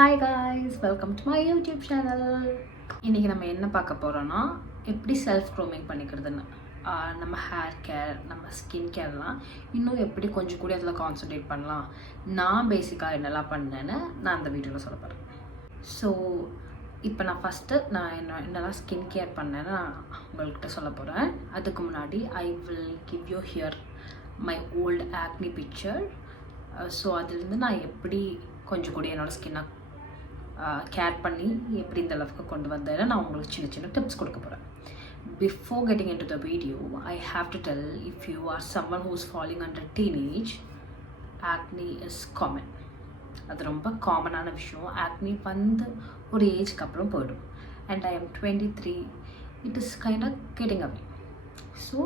Hi guys, welcome to my YouTube channel. இன்றைக்கி நம்ம என்ன பார்க்க போகிறோன்னா, எப்படி செல்ஃப் க்ரூமிங் பண்ணிக்கிறதுன்னு. நம்ம ஹேர் கேர், நம்ம ஸ்கின் கேர்லாம் இன்னும் எப்படி கொஞ்சம் கூட அதில் கான்சன்ட்ரேட் பண்ணலாம். நான் பேசிக்காக என்னெல்லாம் பண்ணேன்னு நான் அந்த வீடியோவில் சொல்ல போகிறேன். ஸோ இப்போ நான் ஃபஸ்ட்டு என்னெல்லாம் ஸ்கின் கேர் பண்ணேன்னு நான் உங்கள்கிட்ட சொல்ல போகிறேன். அதுக்கு முன்னாடி ஐ will give you here my old acne picture. So அதுலேருந்து நான் எப்படி கொஞ்சம் கூட என்னோடய ஸ்கின்னை கேர் பண்ணி எப்படி இந்த அளவுக்கு கொண்டு வந்தேன்னு நான் உங்களுக்கு சின்ன சின்ன டிப்ஸ் கொடுக்க போகிறேன். Before getting into the video, I have to tell, if you are someone who is falling under teenage, acne is common. அது ரொம்ப காமனான விஷயம். ஆக்னி வந்து ஒரு ஏஜ்க்கு அப்புறம் போயிடும். And I am 23. It is kind of getting away. So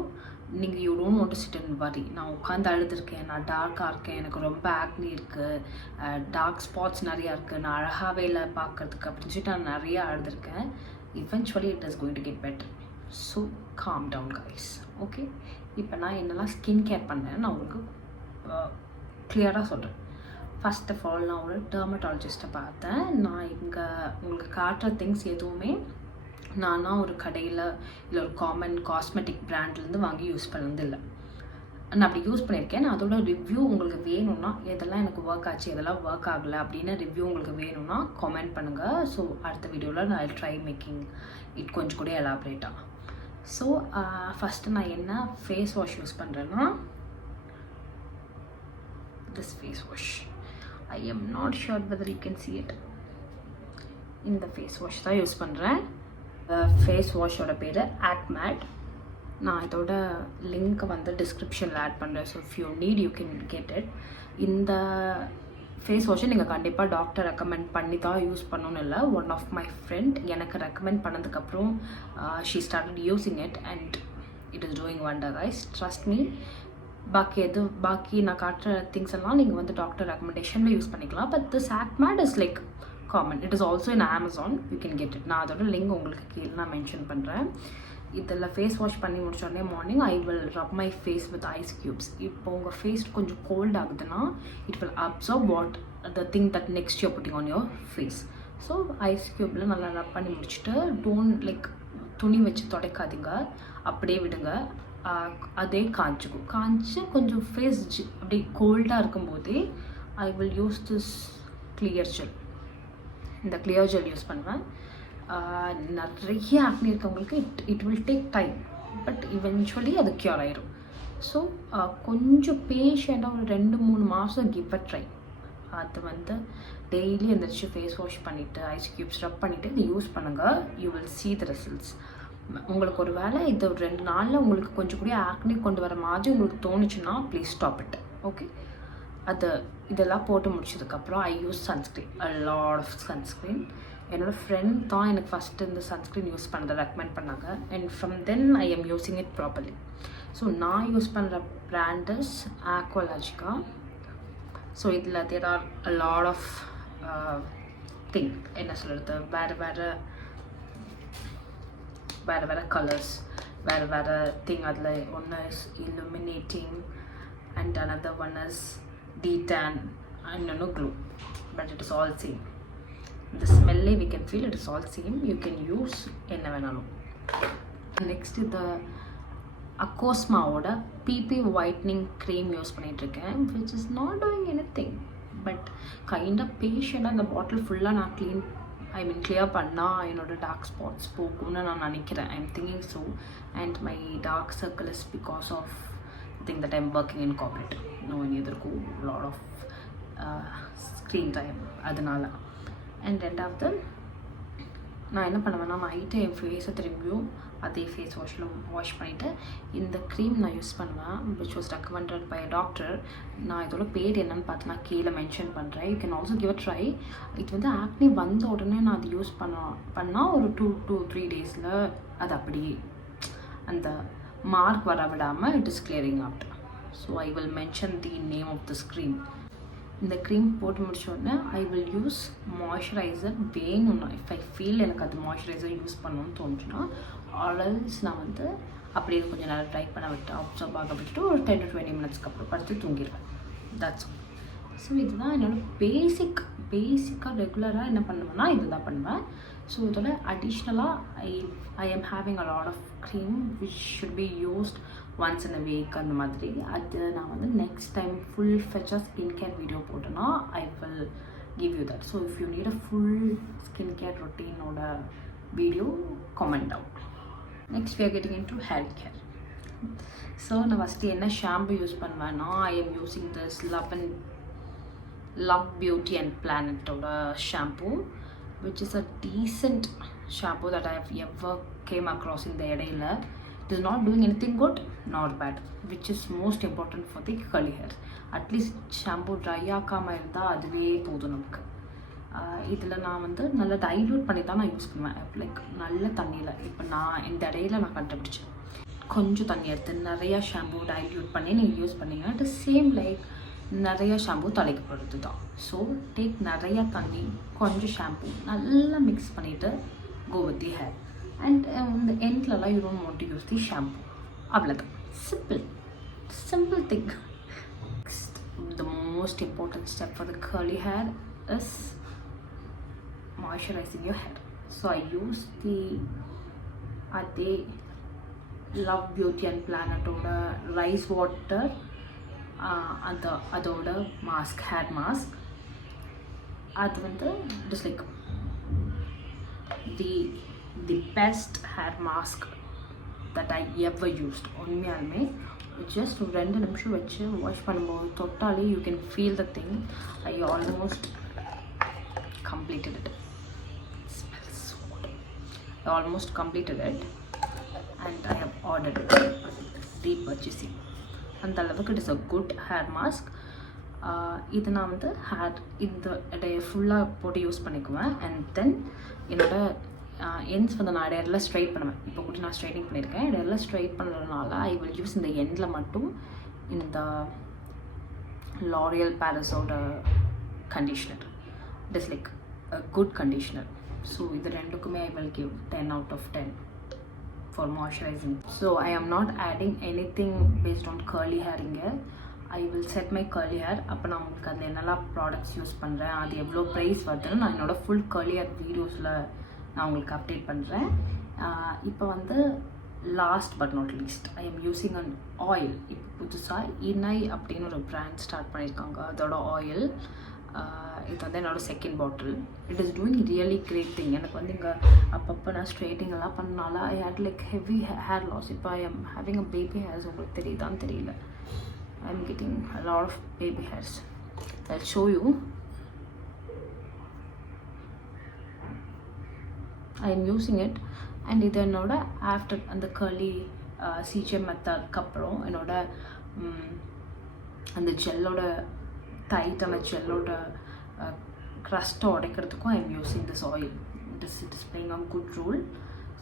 நீங்கள் you don't want to sit and worry. நான் உட்காந்து அழுதுருக்கேன், நான் டார்க்காக இருக்கேன், எனக்கு ரொம்ப ஆக்னி இருக்குது, டார்க் ஸ்பாட்ஸ் நிறையா இருக்குது, நான் அழகாகவே இல்லை பார்க்கறதுக்கு அப்படின்னு சொல்லிட்டு நான் நிறையா அழுதுருக்கேன். Eventually it is going to get better. So calm down guys. Okay, இப்போ நான் என்னெல்லாம் ஸ்கின் கேர் பண்ணேன் நான் உங்களுக்கு கிளியராக சொல்கிறேன். ஃபர்ஸ்ட் ஆஃப் ஆல் நான் ஒரு டெர்மட்டாலஜிஸ்ட்டை பார்த்தேன். நான் இங்கே உங்களுக்கு காட்டுற திங்ஸ் எதுவுமே நானா ஒரு கடையில் இல்லை ஒரு காமன் காஸ்மெட்டிக் பிராண்ட்லேருந்து வாங்கி யூஸ் பண்ணது இல்லை. நான் அப்படி யூஸ் பண்ணியிருக்கேன். நான் அதோட ரிவ்யூ உங்களுக்கு வேணும்னா, எதெல்லாம் எனக்கு ஒர்க் ஆச்சு, எதெல்லாம் ஒர்க் ஆகலை அப்படின்னு ரிவ்யூ உங்களுக்கு வேணும்னா கமெண்ட் பண்ணுங்கள். ஸோ அடுத்த வீடியோவில் நான் ட்ரை மேக்கிங் இட் கொஞ்சம் கூட எலாபரேட்டாக. ஸோ ஃபஸ்ட்டு நான் என்ன ஃபேஸ் வாஷ் யூஸ் பண்ணுறேன்னா, this face wash. I am not sure whether you can see it. இந்த ஃபேஸ் வாஷ் தான் யூஸ் பண்ணுறேன். ஃபேஸ் வாஷோட பேர் ஆக்மேட். நான் இதோட லிங்க் வந்து டிஸ்கிரிப்ஷனில் ஆட் பண்ணுறேன். So if you need you can get it. இந்த ஃபேஸ் வாஷை நீங்கள் கண்டிப்பாக டாக்டர் ரெக்கமெண்ட் பண்ணி தான் யூஸ் பண்ணணும்னு இல்லை. ஒன் ஆஃப் மை ஃப்ரெண்ட் எனக்கு ரெக்கமெண்ட் பண்ணதுக்கப்புறம் she started using it and it is doing wonder guys, trust me. பாக்கி நான் காட்டுற திங்ஸ் எல்லாம் நீங்கள் வந்து டாக்டர் ரெக்கமெண்டேஷனில் யூஸ் பண்ணிக்கலாம். பட் திஸ் ஆக்மேட் is like common. It is also in Amazon, you can get it. நான் அதோட லிங்க் உங்களுக்கு கீழே நான் மென்ஷன் பண்ணுறேன். இதில் ஃபேஸ் வாஷ் பண்ணி முடிச்சோடனே morning I will rub my face with ice cubes. இப்போ உங்கள் ஃபேஸ் கொஞ்சம் கோல்ட் ஆகுதுன்னா it will observe what the thing that next you putting on your face. So ice க்யூப்பில் நல்லா ரப் பண்ணி முடிச்சுட்டு டோன்ட் லைக் துணி வச்சு துடைக்காதீங்க, அப்படியே விடுங்க. அதே காய்ச்சி கொஞ்சம் ஃபேஸ் அப்படி கோல்டாக இருக்கும்போதே ஐ will use this clear gel. இந்த கிளியர் ஜெல் யூஸ் பண்ணுவேன். நிறைய ஆக்னி இருக்கவங்களுக்கு it will take time, but eventually அது க்யூர் ஆயிடும். ஸோ கொஞ்சம் பேஷண்ட்டாக ஒரு 2-3 மாதம் கிவ் அ ட்ரை. அது வந்து டெய்லி எந்திரிச்சு ஃபேஸ் வாஷ் பண்ணிவிட்டு ஐஸ் க்யூப்ஸ் ரப் பண்ணிவிட்டு இது யூஸ் பண்ணுங்கள். You will see the results. உங்களுக்கு ஒரு வேளை இது ஒரு 2 நாளில் உங்களுக்கு கொஞ்சம் கூட ஆக்னி கொண்டு வர மாதிரி உங்களுக்கு தோணுச்சுன்னா ப்ளீஸ் ஸ்டாப் இட். ஓகே, இதெல்லாம் போட்டு முடிச்சதுக்கப்புறம் I use sunscreen, a lot of sunscreen. என்னோடய ஃப்ரெண்ட் தான் எனக்கு ஃபஸ்ட்டு இந்த சன்ஸ்க்ரீன் யூஸ் பண்ணுறதை ரெக்கமெண்ட் பண்ணாங்க. And from then I am using it properly. So நான் யூஸ் பண்ணுற பிராண்ட் இஸ் ஆக்வாலாஜிகா. ஸோ இதில் there are a lot of thing, என்ன சொல்கிறது, வேறு கலர்ஸ், வேறு திங். அதில் ஒன்று is illuminating and another one is detan and no glue, but it is all same. The smell we can feel it is all same. You can use enna venalum. Next the Akosma oda PP whitening cream use பண்ணிட்டிருக்கேன், which is not doing anything, but kind of patient. அந்த பாட்டில் ஃபுல்லாக நான் clear பண்ணா என்னோட dark spots போகும்னு நான் நினைக்கிறேன். I am thinking so. And my dark circle is because of thing that I'm working in corporate. No any other lot of screen time adanaala. And ரெண்டாவது நான் என்ன பண்ணுவேன்னா, நைட்டு என் ஃபேஸை திரும்பியும் அதே ஃபேஸ் வாஷ் பண்ணிவிட்டு இந்த க்ரீம் நான் யூஸ் பண்ணுவேன், which was recommended by doctor. நான் இதோட பேர் என்னன்னு பார்த்து நான் கீழே மென்ஷன் பண்ணுறேன். You can also give a try. இது வந்து ஆக்னி வந்த உடனே நான் அது யூஸ் பண்ணால் ஒரு 2 to 3 டேஸில் அது அப்படியே அந்த மார்க் வர விடாமல் it is clearing out. So I will mention the name of this cream. இந்த க்ரீம் போட்டு முடிச்சோடனே ஐ வில் யூஸ் மாய்ஸ்சரைசர். வேணும்னா இஃப் ஐ ஃபீல் எனக்கு அது மாய்ஸ்சரைசர் யூஸ் பண்ணணும்னு தோணுச்சுன்னா, ஆல்ஸ் நான் வந்து அப்படியே கொஞ்சம் நேரம் ட்ரை பண்ண விட்டு அப்சர்வ் ஆக விட்டுட்டு ஒரு 10 to 20 மினிட்ஸ்க்கு அப்புறம் படுத்து தூங்கிடுவேன். தட்ஸ் ஸோ இதுதான் என்னோடய பேசிக்காக ரெகுலராக என்ன பண்ணுவேன்னா இதுதான் பண்ணுவேன். ஸோ இதோட அடிஷ்னலாக I am having a lot of cream which should be used once in a week அந்த மாதிரி. அது நான் வந்து நெக்ஸ்ட் டைம் ஃபுல் ஃபெச்சாக ஸ்கின் கேர் வீடியோ போட்டேன்னா I will give you that. So if you need a full skincare routine or a video, comment down. Next we are getting into hair care. So na first enna shampoo use panvana, I am using this Love Beauty and Planet oda shampoo, which is a decent shampoo that I have ever came across in the edaila. It is not doing anything good nor bad, which is most important for the curly hair. At least shampoo dry ஆக்காமல் இருந்தால் அதுவே போதும் நமக்கு. இதில் நான் வந்து நல்லா dilute பண்ணி தான் நான் யூஸ் பண்ணுவேன். லைக் நல்ல தண்ணியில் இப்போ நான் இந்த இடையில நான் கண்டுபிடிச்சேன், கொஞ்சம் தண்ணி எடுத்து நிறையா ஷாம்பூ டைல்யூட் பண்ணி நீங்கள் யூஸ் பண்ணிங்கன்னா இட் சேம் லைக் நிறையா ஷாம்பூ தலைக்கு போடுறது தான். ஸோ டேக் நிறையா தண்ணி கொஞ்சம் ஷாம்பூ நல்லா மிக்ஸ் பண்ணிவிட்டு go with the hair. And இந்த எண்ட்லலாம் you don't want to use the shampoo. அவ்வளோதான், simple thing. The most important step for the curly hair is moisturizing your hair. So I use the Love Beauty and Planet oda rice water adoda mask, hair mask. அது வந்து just like the best hair mask that I ever used. உண்மையாலுமே just 2 நிமிஷம் வச்சு wash பண்ணும்போது தொட்டாலே you can feel the thing. I almost completed it. And I have ordered it, repurchasing. அந்த அளவுக்கு it is a good hair mask. இது நான் வந்து ஹேர் இந்த இடையே ஃபுல்லாக போட்டு யூஸ் பண்ணிக்குவேன். அண்ட் தென் என்னோட எண்ட்ஸ் வந்து நான் இடையில ஸ்ட்ரைட் பண்ணுவேன். இப்போ கூட நான் ஸ்ட்ரைட்டிங் பண்ணியிருக்கேன். இடையில ஸ்ட்ரைட் பண்ணுறதுனால ஐ வில் யூஸ் இந்த எண்டில் மட்டும் இந்த L'Oreal Parisோட conditioner. It is like a good conditioner. So இது ரெண்டுக்குமே I will give 10 out of 10 for moisturizing. So I am not adding anything based on curly hair இங்கே. I will set my curly hair. அப்போ நான் உங்களுக்கு அதில் என்னெல்லாம் products use பண்ணுறேன், அது எவ்வளோ ப்ரைஸ் வருதுன்னு நான் என்னோடய ஃபுல் curly hair வீடியோஸில் நான் உங்களுக்கு அப்டேட் பண்ணுறேன். இப்போ வந்து last but not least I am using an oil. இப்போ புதுசாக இனை அப்படின்னு ஒரு பிராண்ட் ஸ்டார்ட் பண்ணியிருக்காங்க. அதோட ஆயில் இது வந்து என்னோடய second bottle. It is doing really great thing. எனக்கு வந்து இங்கே அப்பப்போ நான் ஸ்ட்ரைட்டிங் எல்லாம் பண்ணனால I had like heavy hair loss. இப்போ I am having a baby hairs. உங்களுக்கு தெரியுதான்னு தெரியல, I am getting a lot of baby hairs. I'll show you. I am using it. And இது என்னோட ஆஃப்டர் அந்த கர்லி சிஜிஎம் மெத்தட்க்கு அப்புறம் என்னோட அந்த ஜெல்லோட டைட்டான ஜெல்லோட க்ரஸ்ட்டை உடைக்கிறதுக்கும் I am using this oil. It is playing a good role.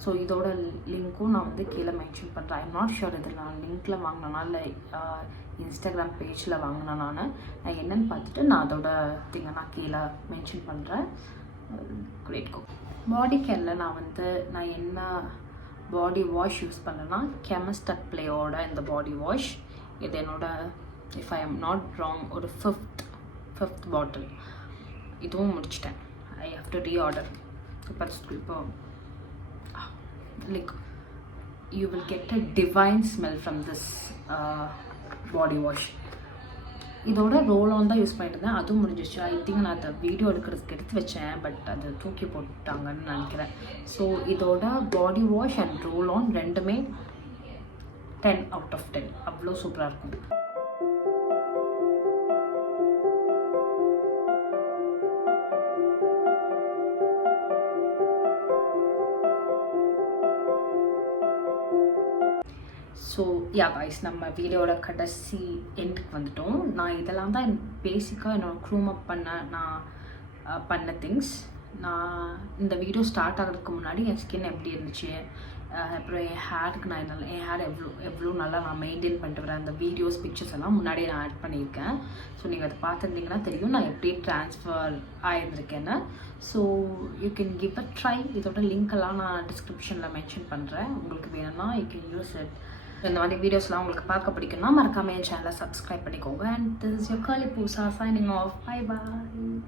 So இதோட லிங்க்கும் நான் வந்து கீழே மென்ஷன் பண்ணுறேன். ஐ எம் நாட் ஷுர் இது நான் லிங்க்கில் வாங்கினேனா இல்லை இன்ஸ்டாகிராம் பேஜில் வாங்கினேன். நான் என்னென்னு பார்த்துட்டு நான் அதோட திங்கை நான் கீழே மென்ஷன் பண்ணுறேன். கிரேட் கோ. பாடி கேரில் நான் என்ன பாடி வாஷ் யூஸ் பண்ணேன்னா கெமிஸ்ட் அட் பிளேயோட இந்த பாடி வாஷ். இது என்னோட if I am not wrong ஒரு ஃபிஃப்த் பாட்டில். இதுவும் முடிச்சிட்டேன். I have to reorder. இப்போ like you will get a divine smell from this body wash. இதோட ரோல் ஆன் தான் யூஸ் பண்ணிட்டு இருந்தேன். அதுவும் முடிஞ்சிச்சு. ஐ திங்க் நான் அதை வீடியோ எடுக்கிறதுக்கு எடுத்து வச்சேன், பட் அது தூக்கி போட்டாங்கன்னு நினைக்கிறேன். ஸோ இதோட body wash and roll on ரெண்டுமே 10 out of 10. அவ்வளோ சூப்பராக இருக்கும். ஸோ யா காய்ஸ், நம்ம வீடியோட கடைசி எண்டுக்கு வந்துட்டோம். நான் இதெல்லாம் தான் பேசிக்காக என்னோடய க்ரூம் அப் பண்ண திங்ஸ். நான் இந்த வீடியோ ஸ்டார்ட் ஆகிறதுக்கு முன்னாடி என் ஸ்கின் எப்படி இருந்துச்சு, அப்புறம் என் ஹேருக்கு என் ஹேர் எவ்வளோ நல்லா நான் மெயின்டைன் பண்ணிட்டு வரேன், அந்த வீடியோஸ் பிக்சர்ஸ் எல்லாம் முன்னாடியே நான் ஆட் பண்ணியிருக்கேன். ஸோ நீங்கள் அதை பார்த்துருந்தீங்கன்னா தெரியும் நான் எப்படி ட்ரான்ஸ்ஃபர் ஆகியிருந்திருக்கேன்னு. So you can give a try. இதோட லிங்க் எல்லாம் நான் டிஸ்கிரிப்ஷனில் மென்ஷன் பண்ணுறேன். உங்களுக்கு வேணும்னா யூ கேன் யூஸ் இட். இந்த மாதிரி வீடியோஸ்லாம் உங்களுக்கு பார்க்க பிடிக்கும்னா மறக்காம என் சேனலை சப்ஸ்கிரைப் பண்ணிக்கோங்க. And this is your curly Pusa signing off. Bye bye.